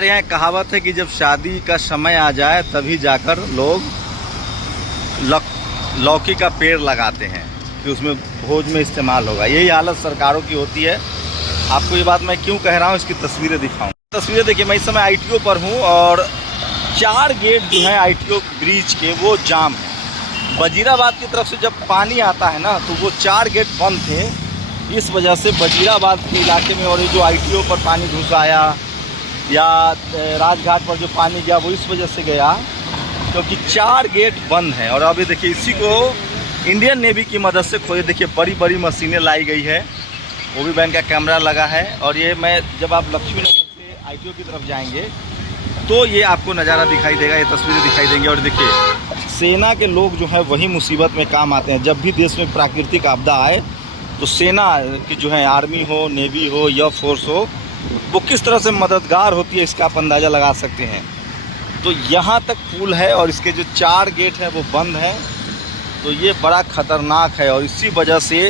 हमारे यहाँ एक कहावत है कि जब शादी का समय आ जाए तभी जाकर लोग लौकी का पेड़ लगाते हैं कि उसमें भोज में इस्तेमाल होगा। यही हालत सरकारों की होती है। आपको ये बात मैं क्यों कह रहा हूँ, इसकी तस्वीरें दिखाऊं। तस्वीरें देखिए, मैं इस समय आईटीओ पर हूँ और 4 गेट जो है आईटीओ ब्रिज के वो जाम है। वजीराबाद की तरफ से जब पानी आता है ना तो वो 4 गेट बंद थे। इस वजह से वजीराबाद के इलाके में और ये जो आईटीओ पर पानी घुस आया या राजघाट पर जो पानी गया वो इस वजह से गया क्योंकि 4 गेट बंद हैं। और अभी देखिए इसी को इंडियन नेवी की मदद से खोजे। देखिए बड़ी बड़ी मशीनें लाई गई है, वो भी बैंक का कैमरा लगा है। और ये मैं जब आप लक्ष्मी नगर से आईटीओ की तरफ जाएंगे तो ये आपको नज़ारा दिखाई देगा, ये तस्वीरें दिखाई देंगी। और देखिए सेना के लोग जो है वही मुसीबत में काम आते हैं। जब भी देश में प्राकृतिक आपदा आए तो सेना की जो है, आर्मी हो, नेवी हो या फोर्स हो, वो किस तरह से मददगार होती है इसका आप अंदाज़ा लगा सकते हैं। तो यहाँ तक पुल है और इसके जो 4 गेट हैं वो बंद हैं। तो ये बड़ा ख़तरनाक है और इसी वजह से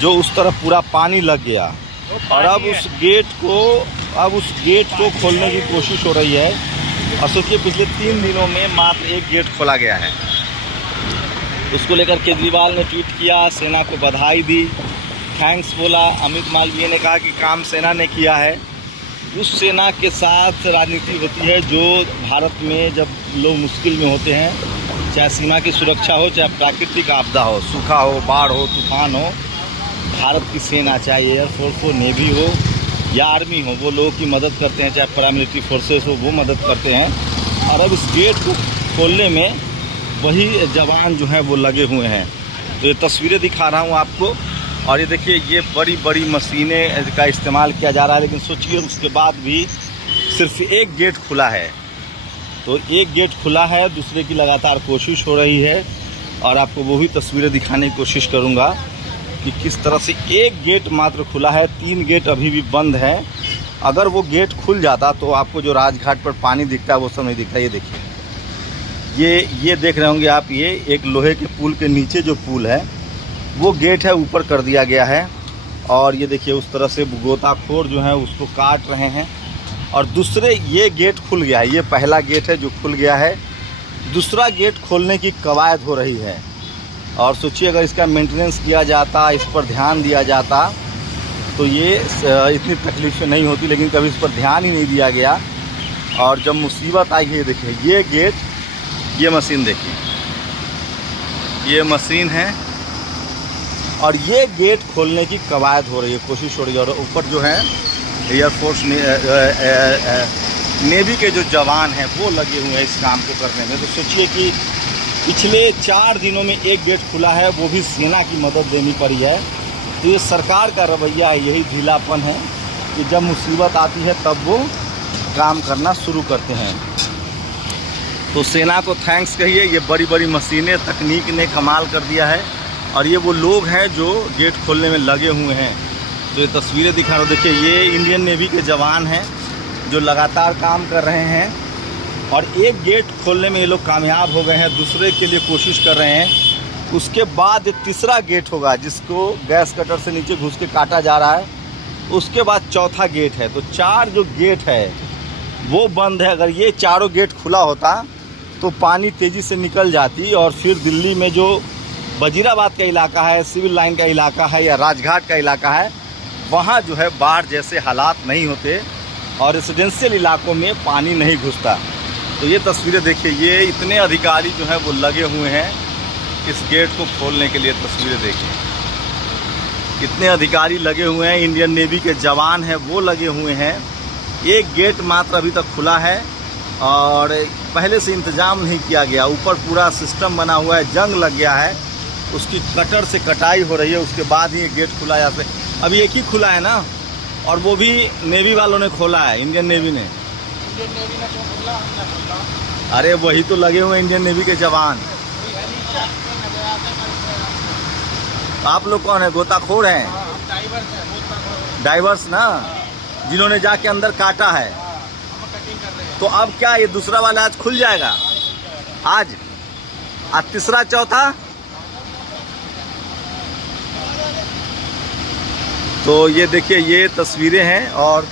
जो उस तरफ पूरा पानी लग गया और अब उस गेट को खोलने की कोशिश हो रही है। और सोचिए पिछले 3 दिनों में मात्र 1 गेट खोला गया है। उसको लेकर केजरीवाल ने ट्वीट किया, सेना को बधाई दी, थैंक्स बोला। अमित मालवीय ने कहा कि काम सेना ने किया है। उस सेना के साथ राजनीति होती है जो भारत में जब लोग मुश्किल में होते हैं, चाहे सीमा की सुरक्षा हो, चाहे प्राकृतिक आपदा हो, सूखा हो, बाढ़ हो, तूफान हो, भारत की सेना, चाहे एयरफोर्स हो, नेवी हो या आर्मी हो, वो लोगों की मदद करते हैं। चाहे पैरामिलिट्री फोर्सेस हो, वो मदद करते हैं। और अब इस गेट को खोलने में वही जवान जो हैं वो लगे हुए हैं। तो ये तस्वीरें दिखा रहा हूँ आपको। और ये देखिए ये बड़ी बड़ी मशीनें का इस्तेमाल किया जा रहा है, लेकिन सोचिए उसके बाद भी सिर्फ 1 गेट खुला है। तो 1 गेट खुला है, दूसरे की लगातार कोशिश हो रही है। और आपको वो भी तस्वीरें दिखाने की कोशिश करूँगा कि किस तरह से 1 गेट मात्र खुला है, 3 गेट अभी भी बंद है। अगर वो गेट खुल जाता तो आपको जो राजघाट पर पानी दिखता है वो सब नहीं दिखता। ये देखिए, ये देख रहे होंगे आप, ये एक लोहे के पुल के नीचे जो पुल है वो गेट है, ऊपर कर दिया गया है। और ये देखिए उस तरह से गोताखोर जो हैं उसको काट रहे हैं। और दूसरे ये गेट खुल गया है, ये पहला गेट है जो खुल गया है। दूसरा गेट खोलने की कवायद हो रही है। और सोचिए अगर इसका मेंटेनेंस किया जाता, इस पर ध्यान दिया जाता तो ये इतनी तकलीफ़ें नहीं होती, लेकिन कभी इस पर ध्यान ही नहीं दिया गया। और जब मुसीबत आई है, देखिए ये गेट, ये मशीन देखिए, ये मशीन है और ये गेट खोलने की कवायद हो रही है, कोशिश हो रही है। और ऊपर जो है एयरफोर्स नेवी के जो जवान हैं वो लगे हुए हैं इस काम को करने में। तो सोचिए कि पिछले 4 दिनों में 1 गेट खुला है, वो भी सेना की मदद देनी पड़ी है। तो ये सरकार का रवैया है, यही ढीलापन है कि जब मुसीबत आती है तब वो काम करना शुरू करते हैं। तो सेना को थैंक्स कहिए, ये बड़ी बड़ी मशीनें, तकनीक ने कमाल कर दिया है। और ये वो लोग हैं जो गेट खोलने में लगे हुए हैं। तो ये तस्वीरें दिखा रहा हूँ, देखिए ये इंडियन नेवी के जवान हैं जो लगातार काम कर रहे हैं। और 1 गेट खोलने में ये लोग कामयाब हो गए हैं, दूसरे के लिए कोशिश कर रहे हैं। उसके बाद 3रा गेट होगा जिसको गैस कटर से नीचे घुस के काटा जा रहा है। उसके बाद 4था गेट है। तो 4 जो गेट है वो बंद है। अगर ये 4 गेट खुला होता तो पानी तेज़ी से निकल जाती और फिर दिल्ली में जो वजीराबाद का इलाका है, सिविल लाइन का इलाका है या राजघाट का इलाका है, वहाँ जो है बाढ़ जैसे हालात नहीं होते और रेसिडेंशियल इलाकों में पानी नहीं घुसता। तो ये तस्वीरें देखिए, ये इतने अधिकारी जो हैं वो लगे हुए हैं इस गेट को खोलने के लिए। तस्वीरें देखिए, कितने अधिकारी लगे हुए हैं, इंडियन नेवी के जवान हैं वो लगे हुए हैं। 1 गेट मात्र अभी तक खुला है और पहले से इंतज़ाम नहीं किया गया। ऊपर पूरा सिस्टम बना हुआ है, जंग लग गया है, उसकी कटर से कटाई हो रही है, उसके बाद ही गेट खुला जाता है। अभी 1 ही खुला है ना, और वो भी नेवी वालों ने खोला है, इंडियन नेवी ने क्यों खोला? अरे वही तो लगे हुए इंडियन नेवी के जवान। आप लोग कौन है, गोताखोर हैं? डाइवर्स ना, जिन्होंने जाके अंदर काटा है। तो अब क्या ये दूसरा वाला आज खुल जाएगा? आज 3रा 4था। तो ये देखिए ये तस्वीरें हैं और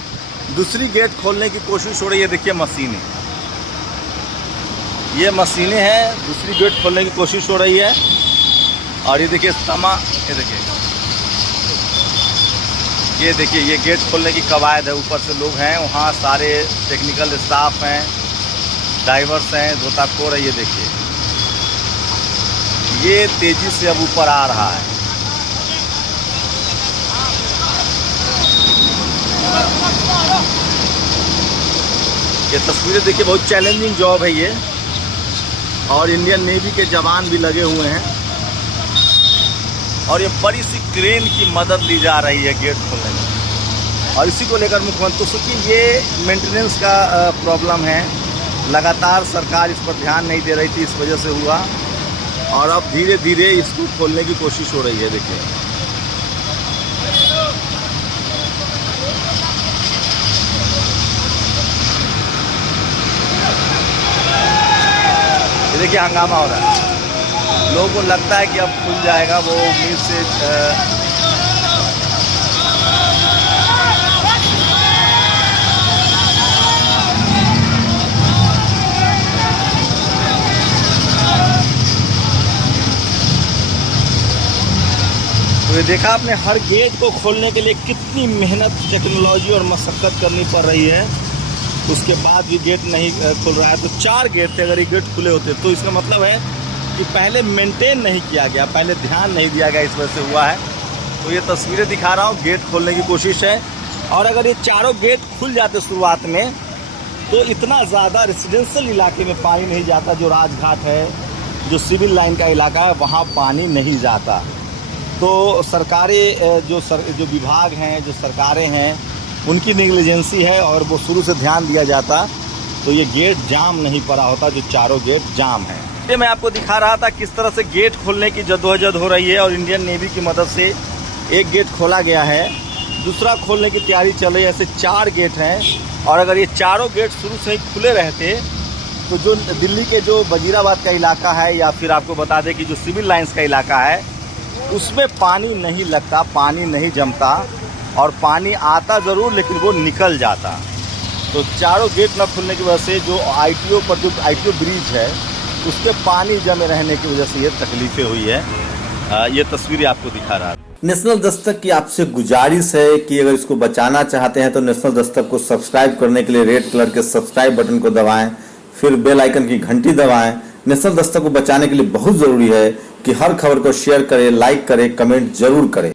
दूसरी गेट खोलने की कोशिश हो रही है। देखिए मशीनें, ये मशीनें हैं, दूसरी गेट खोलने की कोशिश हो रही है। और ये देखिए ये देखिए ये गेट खोलने की कवायद है। ऊपर से लोग हैं, वहाँ सारे टेक्निकल स्टाफ हैं, ड्राइवर्स हैं, गोताखोर है। ये देखिए ये तेजी से अब ऊपर आ रहा है। ये तस्वीरें देखिए, बहुत चैलेंजिंग जॉब है ये। और इंडियन नेवी के जवान भी लगे हुए हैं और ये बड़ी सी क्रेन की मदद ली जा रही है गेट खोलने में। और इसी को लेकर मुख्यमंत्री, क्योंकि ये मेंटेनेंस का प्रॉब्लम है, लगातार सरकार इस पर ध्यान नहीं दे रही थी, इस वजह से हुआ। और अब धीरे धीरे इसको खोलने की कोशिश हो रही है। देखिए ये देखिए हंगामा हो रहा है। लोगों को लगता है कि अब खुल जाएगा, वो उम्मीद से तो ये देखा आपने, हर गेट को खोलने के लिए कितनी मेहनत, टेक्नोलॉजी और मशक्क़त करनी पड़ रही है। उसके बाद भी गेट नहीं खुल रहा है। तो 4 गेट थे, अगर ये गेट खुले होते तो इसका मतलब है कि पहले मेंटेन नहीं किया गया, पहले ध्यान नहीं दिया गया, इस वजह से हुआ है। तो ये तस्वीरें दिखा रहा हूँ, गेट खोलने की कोशिश है। और अगर ये चारों गेट खुल जाते शुरुआत में, तो इतना ज़्यादा रेजिडेंशियल इलाके में पानी नहीं जाता। जो राजघाट है, जो सिविल लाइन का इलाका है, वहाँ पानी नहीं जाता। तो सरकारें जो विभाग हैं, जो सरकारें हैं, उनकी नेग्लिजेंसी है। और वो शुरू से ध्यान दिया जाता तो ये गेट जाम नहीं पड़ा होता, जो चारों गेट जाम हैं। ये मैं आपको दिखा रहा था किस तरह से गेट खोलने की जद्दोजहद हो रही है। और इंडियन नेवी की मदद से एक गेट खोला गया है, दूसरा खोलने की तैयारी चल रही है। ऐसे 4 गेट हैं। और अगर ये चारों गेट शुरू से ही खुले रहते तो जो दिल्ली के जो वजीराबाद का इलाका है, या फिर आपको बता दें कि जो सिविल लाइंस का इलाका है, उसमें पानी नहीं लगता, पानी नहीं जमता। और पानी आता ज़रूर, लेकिन वो निकल जाता। तो चारों गेट न खुलने की वजह से जो ITO पर, जो ITO ब्रिज है, उसके पानी जमे रहने की वजह से ये तकलीफ़ें हुई है। ये तस्वीरें आपको दिखा रहा है। नेशनल दस्तक की आपसे गुजारिश है कि अगर इसको बचाना चाहते हैं तो नेशनल दस्तक को सब्सक्राइब करने के लिए रेड कलर के सब्सक्राइब बटन को दबाएं, फिर बेल आइकन की घंटी दबाएं। नेशनल दस्तक को बचाने के लिए बहुत ज़रूरी है कि हर खबर को शेयर करें, लाइक करें, कमेंट जरूर करें।